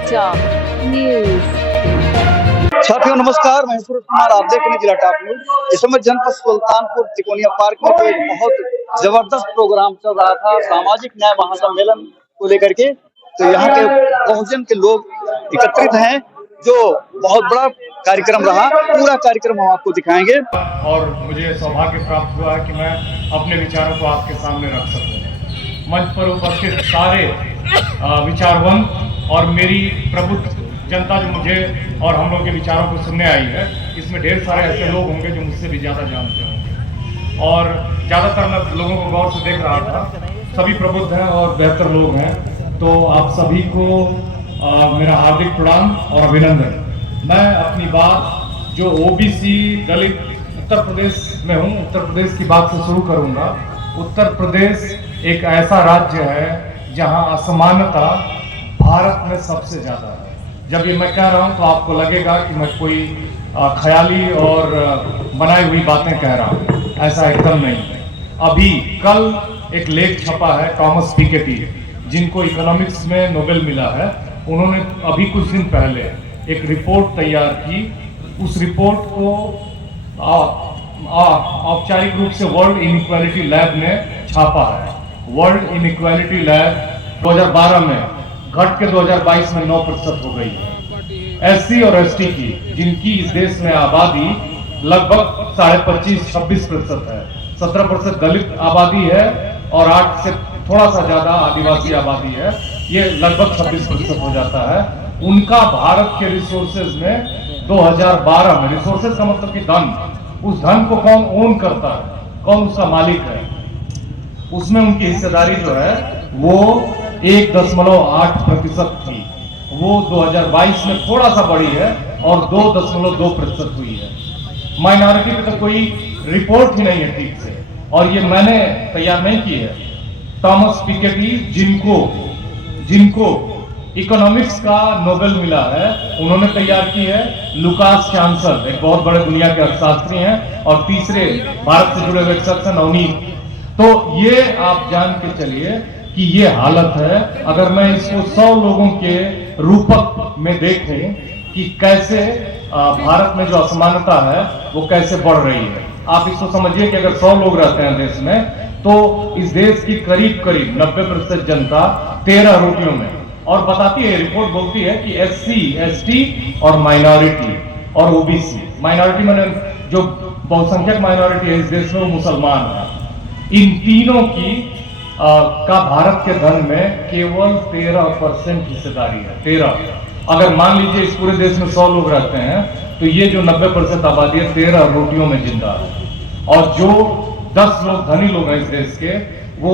समाचार न्यूज। साथियों नमस्कार, मैं सूरज कुमार, आप देख रहे हैं जिला टॉप न्यूज। इस समय जनपद सुल्तानपुर तिकोनिया पार्क में तो एक बहुत जबरदस्त प्रोग्राम चल रहा था सामाजिक न्याय महासम्मेलन को लेकर के। तो यहाँ के बहुजन के लोग एकत्रित हैं, जो बहुत बड़ा कार्यक्रम रहा। पूरा कार्यक्रम हम आपको दिखाएंगे। और मुझे सौभाग्य प्राप्त हुआ है कि मैं अपने विचारों को आपके सामने रख सकूं। मंच पर उपस्थित सारे विचारवंत और मेरी प्रबुद्ध जनता जो मुझे और हम लोग के विचारों को सुनने आई है, इसमें ढेर सारे ऐसे लोग होंगे जो मुझसे भी ज़्यादा जानते होंगे। और ज़्यादातर मैं लोगों को गौर से देख रहा था, सभी प्रबुद्ध हैं और बेहतर लोग हैं। तो आप सभी को मेरा हार्दिक प्रणाम और अभिनंदन। मैं अपनी बात जो ओबीसी दलित उत्तर प्रदेश में हूँ, उत्तर प्रदेश की बात से शुरू करूँगा। उत्तर प्रदेश एक ऐसा राज्य है जहाँ असमानता भारत में सबसे ज़्यादा है। जब ये मैं कह रहा हूँ तो आपको लगेगा कि मैं कोई ख्याली और बनाई हुई बातें कह रहा हूँ, ऐसा एकदम नहीं है। अभी कल एक लेख छपा है टॉमस पिकेटी, जिनको इकोनॉमिक्स में नोबेल मिला है। उन्होंने अभी कुछ दिन पहले एक रिपोर्ट तैयार की। उस रिपोर्ट को औपचारिक रूप से वर्ल्ड इनइक्वालिटी लैब ने छापा है। वर्ल्ड इनइक्वालिटी लैब 2012 में घट के 2022 में 9% हो गई है। एससी और एसटी की, जिनकी इस देश में आबादी लगभग 25-26% है, 17% दलित आबादी है और 8 से थोड़ा सा ज्यादा आदिवासी आबादी है, ये लगभग 26% हो जाता है। उनका भारत के रिसोर्सेज में 2012 में, रिसोर्सेज का मतलब कि धन, उस धन को कौन ओन करता है, कौन उसका मालिक है, उसमें उनकी हिस्सेदारी जो है वो 1.8% थी। वो 2022 में थोड़ा सा बढ़ी है और 2.2% हुई है। माइनॉरिटी पे तो कोई रिपोर्ट ही नहीं है ठीक से, और ये मैंने तैयार नहीं की है। टॉमस पिकेटी, जिनको इकोनॉमिक्स का नोबेल मिला है, उन्होंने तैयार की है। लुकास चांसल एक बहुत बड़े दुनिया के अर्थशास्त्री हैं, और तीसरे भारत से जुड़े हुए एक शख्स हैं नवनीत। तो ये आप जान के चलिए कि ये हालत है। अगर मैं इसको 100 लोगों के रूपक में देखूं कि कैसे भारत में जो असमानता है वो कैसे बढ़ रही है, आप इसको समझिए कि अगर 100 लोग रहते हैं देश में, तो इस देश की करीब 90% जनता 13 रोटियों में। और बताती है, रिपोर्ट बोलती है कि एससी, एसटी और माइनॉरिटी और ओबीसी, माइनॉरिटी मैंने जो बहुसंख्यक माइनॉरिटी है इस देश में वो मुसलमान है, इन तीनों की का भारत के धन में केवल 13% हिस्सेदारी है। 13। अगर मान लीजिए इस पूरे देश में 100 लोग रहते हैं, तो ये जो 90% आबादी है 13 रोटियों में जिंदा है। और जो 10 लोग धनी लोग हैं इस देश के, वो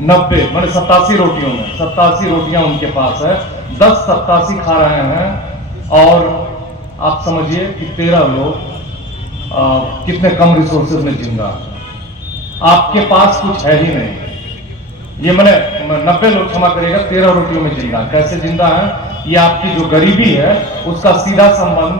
90 माने 87 रोटियों में, 87 रोटियां उनके पास है। 10 87 खा रहे हैं, और आप समझिए कि 13 लोग कितने कम रिसोर्सेज में जिंदा है। आपके पास कुछ है ही नहीं। ये मैंने 90 लोग, क्षमा करिएगा, 13 रोटियों में जिंदा। कैसे जिंदा है? ये आपकी जो गरीबी है उसका सीधा संबंध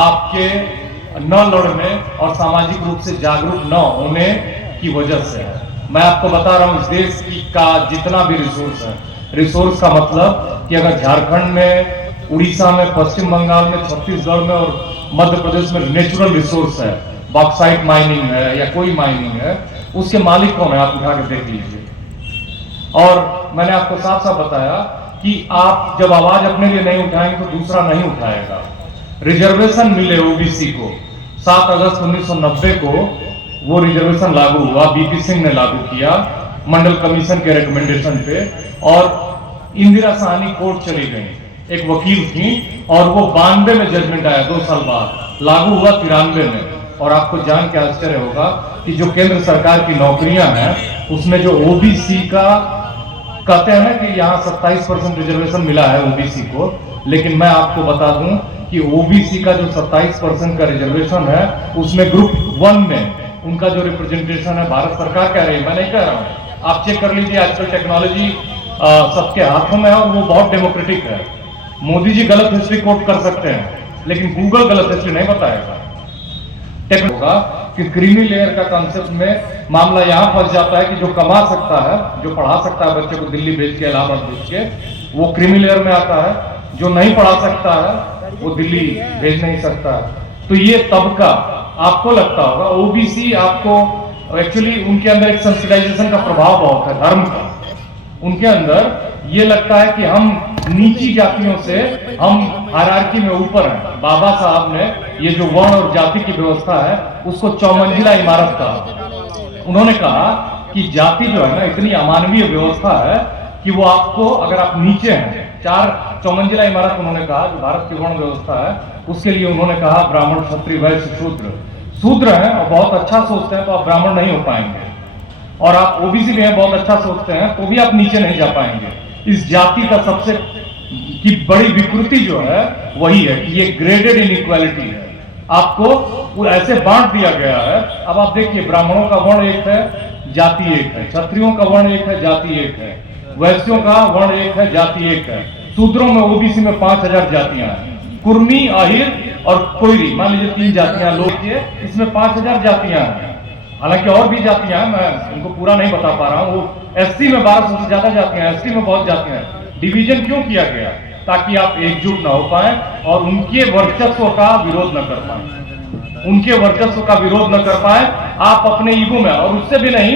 आपके न लड़ने और सामाजिक रूप से जागरूक न होने की वजह से है। मैं आपको बता रहा हूं, इस देश की का जितना भी रिसोर्स है, रिसोर्स का मतलब कि अगर झारखंड में, उड़ीसा में, पश्चिम बंगाल में, छत्तीसगढ़ में और मध्य प्रदेश में नेचुरल रिसोर्स है, बॉक्साइट माइनिंग है या कोई माइनिंग है, उसके मालिक कौन है? आप उठा के देख लीजिए। और मैंने आपको साफ साफ बताया कि आप जब आवाज अपने लिए नहीं उठाएंगे तो दूसरा नहीं उठाएगा। रिजर्वेशन मिले ओबीसी को, 7 अगस्त 1990 को वो रिजर्वेशन लागू हुआ, बीपी सिंह ने लागू किया मंडल कमीशन के रिकमेंडेशन पे, और इंदिरा साहनी कोर्ट चली गई, एक वकील थी, और वो 92 में जजमेंट आया, 2 साल बाद। लागू हुआ 93 में। और आपको जान के आश्चर्य होगा कि जो केंद्र सरकार की नौकरियां हैं उसमें जो ओबीसी का कहते हैं ना कि यहाँ 27% रिजर्वेशन मिला है ओबीसी को, लेकिन मैं आपको बता दूं कि ओबीसी का जो 27% का रिजर्वेशन है उसमें ग्रुप 1 में उनका जो रिप्रेजेंटेशन है, भारत सरकार कह रही है, मैं नहीं कह रहा हूं, आप चेक कर लीजिए। आजकल टेक्नोलॉजी सबके हाथों में है और वो बहुत डेमोक्रेटिक है। मोदी जी गलत हिस्ट्री कोट कर सकते हैं, लेकिन गूगल गलत हिस्ट्री नहीं बताएगा। होगा कि क्रीमी लेयर का कॉन्सेप्ट में मामला यहां फंस जाता है कि जो कमा सकता है, जो पढ़ा सकता है बच्चे को दिल्ली भेज के, इलाहाबाद भेज के, वो क्रीमी लेयर में आता है। जो नहीं पढ़ा सकता है वो दिल्ली भेज नहीं सकता है। तो ये तबका आपको लगता होगा ओबीसी, आपको एक्चुअली उनके अंदर एक सेंसिटाइजेशन का प्रभाव बहुत है धर्म का। उनके अंदर ये लगता है कि हम नीची जातियों से हम हायरार्की में ऊपर हैं। बाबा साहब ने ये जो वर्ण और जाति की व्यवस्था है उसको चौमंजिला इमारत कहा। उन्होंने कहा कि जाति जो है ना इतनी अमानवीय व्यवस्था है कि वो आपको, अगर आप नीचे हैं, 4 चौमंजिला इमारत उन्होंने कहा जो भारत की वर्ण व्यवस्था है उसके लिए उन्होंने कहा ब्राह्मण, क्षत्रिय, वैश्य, शूद्र हैं और बहुत अच्छा सोचते हैं तो आप ब्राह्मण नहीं हो पाएंगे, और आप ओबीसी में बहुत अच्छा सोचते हैं तो भी आप नीचे नहीं जा पाएंगे। इस जाति का सबसे की बड़ी विकृति जो है वही है कि ये ग्रेडेड इनइक्वालिटी है। आपको ऐसे बांट दिया गया है। अब आप देखिए, ब्राह्मणों का वर्ण एक है, जाति एक है, क्षत्रियों का वर्ण एक है, जाति एक है, वैश्यों का वर्ण एक है, जाति एक है, शूद्रों में ओबीसी में 5000 जातियां हैं, कुर्मी, आहिर और कोयरी, मान लीजिए 3 जातियां लोग के, इसमें 5000 जातियां हैं। हालांकि और भी जातियां हैं, मैं इनको पूरा नहीं बता पा रहा हूं। वो एससी में 1200 से ज्यादा जातियां हैं, एसटी में बहुत जातियां हैं। डिवीजन क्यों किया गया? ताकि आप एकजुट ना हो पाए और उनके वर्चस्व का विरोध न कर पाए, उनके वर्चस्व का विरोध न कर पाए आप अपने ईगो में। और उससे भी नहीं,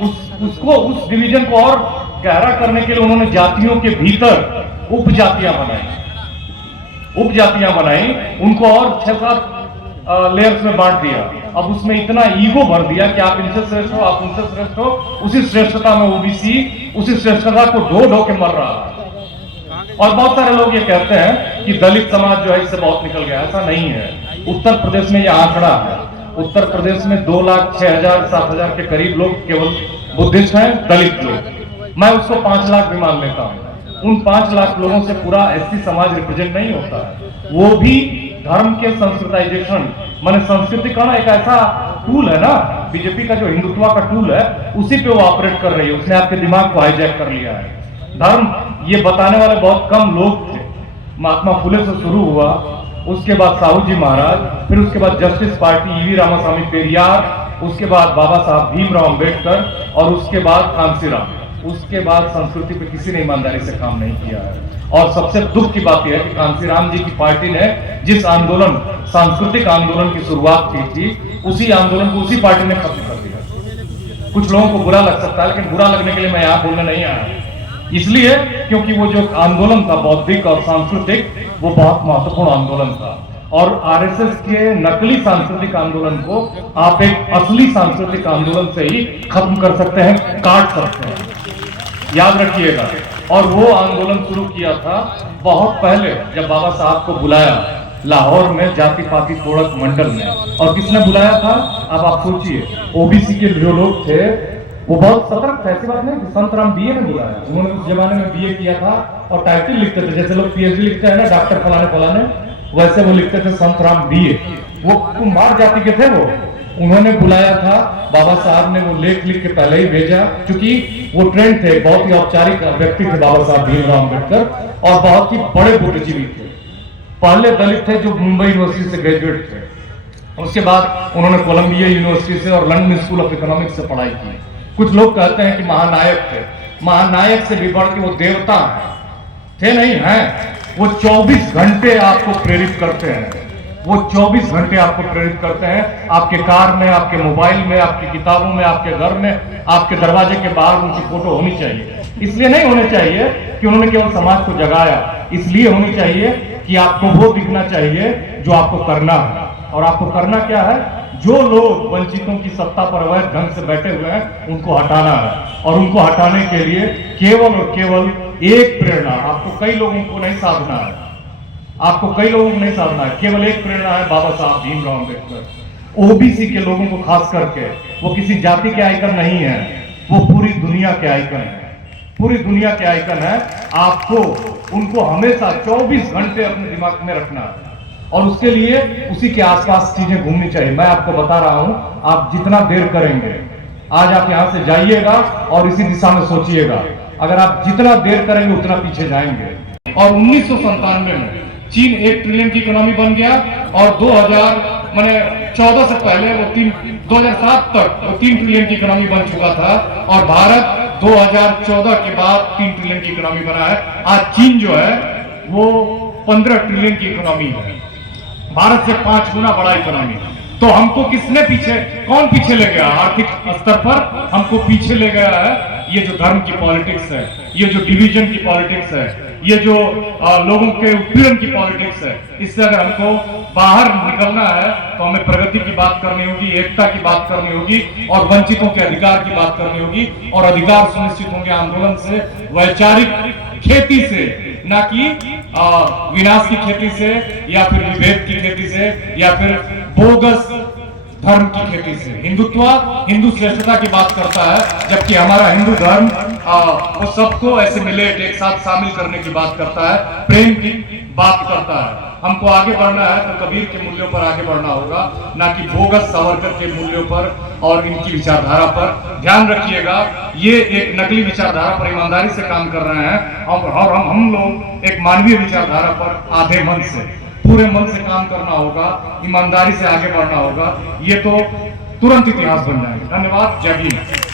उस डिवीजन को और गहरा करने के लिए उन्होंने जातियों के भीतर उपजातियां बनाई, उनको और 6-7 लेयर्स में बांट दिया। अब उसमें इतना ईगो भर दिया कि आप इनसे श्रेष्ठ हो, आप उनसे श्रेष्ठ हो। उसी श्रेष्ठता में ओबीसी उसी श्रेष्ठता को ढो के मर रहा है। और बहुत सारे लोग ये कहते हैं कि दलित समाज जो है इससे बहुत निकल गया। ऐसा नहीं है। उत्तर प्रदेश में यह आंकड़ा है, उत्तर प्रदेश में 2,06,000-7,000 के करीब लोग केवल बुद्धिस्ट हैं, दलित लोग। मैं उसको 5 लाख भी मान लेता हूं। उन 5 लाख लोगों से पूरा एसटी समाज रिप्रेजेंट नहीं होता है। वो भी धर्म के संस्कृताइजेशन, माने संस्कृतिकरण एक ऐसा टूल है ना, बीजेपी का जो हिंदुत्व का टूल है उसी पे वो ऑपरेट कर रही है। उसने आपके दिमाग को हाईजैक कर लिया है। धर्म ये बताने वाले बहुत कम लोग थे। महात्मा फुले से शुरू हुआ, उसके बाद साहू जी महाराज, फिर उसके बाद justice party, E V Ramasamy Periyar, उसके बाद बाबा साहब भीमराव अंबेडकर और उसके बाद कांसीराम। उसके बाद संस्कृति पे किसी ने ईमानदारी से काम नहीं किया है। और सबसे दुख की बात यह है कि कांसीराम जी की पार्टी ने जिस आंदोलन, सांस्कृतिक आंदोलन की शुरुआत की थी, उसी आंदोलन को उसी पार्टी ने खत्म कर दिया। कुछ लोगों को बुरा लग सकता है, लेकिन बुरा लगने के लिए मैं यहाँ बोलने नहीं आया। इसलिए क्योंकि वो जो आंदोलन था बौद्धिक और सांस्कृतिक, वो बहुत महत्वपूर्ण आंदोलन था। और आरएसएस के नकली सांस्कृतिक आंदोलन को आप एक असली सांस्कृतिक आंदोलन से ही खत्म कर सकते हैं, काट सकते हैं, याद रखिएगा। और वो आंदोलन शुरू किया था बहुत पहले, जब बाबा साहब को बुलाया लाहौर में जाति पाति तोड़क मंडल में। और किसने बुलाया था? अब आप सोचिए, ओबीसी के जो लोग थे वो बहुत सतर्क थे। ऐसी बात नहीं कि संत राम बीए ने बुलाया। उन्होंने उस जमाने में बीए किया था और टाइटल लिखते थे, जैसे लोग पीएचडी लिखते हैं ना, डॉक्टर फलाने, वैसे वो लिखते थे संत राम बीए। वो कुम्हार जाति के थे। वो उन्होंने बुलाया था, बाबा साहब ने वो लेख लिख के पहले ही भेजा, क्योंकि वो ट्रेंड थे, बहुत ही औपचारिक व्यक्ति थे बाबा साहब भीमराव अंबेडकर, और बहुत ही बड़े बुद्धिजीवी थे। पहले दलित थे जो मुंबई यूनिवर्सिटी से ग्रेजुएट थे। उसके बाद उन्होंने कोलंबिया यूनिवर्सिटी से और लंदन स्कूल ऑफ इकोनॉमिक्स से पढ़ाई की। कुछ लोग कहते हैं कि महानायक थे। महानायक से भी बढ़ के वो देवता थे नहीं हैं। वो 24 घंटे आपको प्रेरित करते हैं। वो 24 घंटे आपको प्रेरित करते हैं। आपके कार में, आपके मोबाइल में, आपकी किताबों में, आपके घर में, आपके दरवाजे के बाहर उनकी फोटो होनी चाहिए। इसलिए नहीं होने चाहिए कि उन्होंने केवल समाज को जगाया, इसलिए होनी चाहिए कि आपको वो दिखना चाहिए जो आपको करना है। और आपको करना क्या है? जो लोग वंचितों की सत्ता पर अवैध ढंग से बैठे हुए हैं उनको हटाना है। और उनको हटाने के लिए केवल और केवल एक प्रेरणा, आपको कई लोगों को नहीं साधना है, आपको कई लोगों को नहीं साधना है, केवल एक प्रेरणा है, बाबा साहब भीमराव अंबेडकर। ओबीसी के लोगों को खास करके, वो किसी जाति के आइकन नहीं है, वो पूरी दुनिया के आइकन है, पूरी दुनिया के आइकन है। आपको उनको हमेशा 24 घंटे अपने दिमाग में रखना है और उसके लिए उसी के आसपास चीजें घूमनी चाहिए। मैं आपको बता रहा हूं, आप जितना देर करेंगे, आज आप यहां से जाइएगा और इसी दिशा में सोचिएगा, अगर आप जितना देर करेंगे उतना पीछे जाएंगे। और 1997 में चीन 1 ट्रिलियन की इकोनॉमी बन गया और 2014 से पहले वो 2007 तक वो 3 ट्रिलियन की इकोनॉमी बन चुका था। और भारत 2014 के बाद 3 ट्रिलियन की इकोनॉमी बना है। आज चीन जो है वो 15 ट्रिलियन की इकोनॉमी है, भारत से 5 गुना बड़ा इकोनॉमी। तो हमको किसने पीछे, कौन पीछे ले गया? आर्थिक स्तर पर हमको पीछे ले गया है ये जो धर्म की पॉलिटिक्स है, ये जो डिवीजन की पॉलिटिक्स है, ये जो लोगों के उत्पीड़न की पॉलिटिक्स है। इससे अगर हमको बाहर निकलना है तो हमें प्रगति की बात करनी होगी, एकता की बात करनी होगी और वंचितों के अधिकार की बात करनी होगी। और अधिकार सुनिश्चित होंगे आंदोलन से, वैचारिक खेती से, ना कि विनाश की खेती से या फिर विभेद की खेती से या फिर बोगस धर्म की खेती से। हिंदुत्व हिंदू श्रेष्ठता की बात करता है, जबकि हमारा हिंदू धर्म वो सबको ऐसे मिले एक साथ शामिल करने की बात करता है, प्रेम की बात करता है। हमको आगे बढ़ना है तो कबीर के मूल्यों पर आगे बढ़ना होगा, ना कि बोगस सावरकर के मूल्यों पर और इनकी विचारधारा पर। ध्यान रखिएगा, ये एक नकली विचारधारा पर ईमानदारी से काम कर रहे हैं और हम लोग एक मानवीय विचारधारा पर आधे मन से, पूरे मन से काम करना होगा, ईमानदारी से आगे बढ़ना होगा। ये तो तुरंत इतिहास बन जाएगा। धन्यवाद। जय हिंद।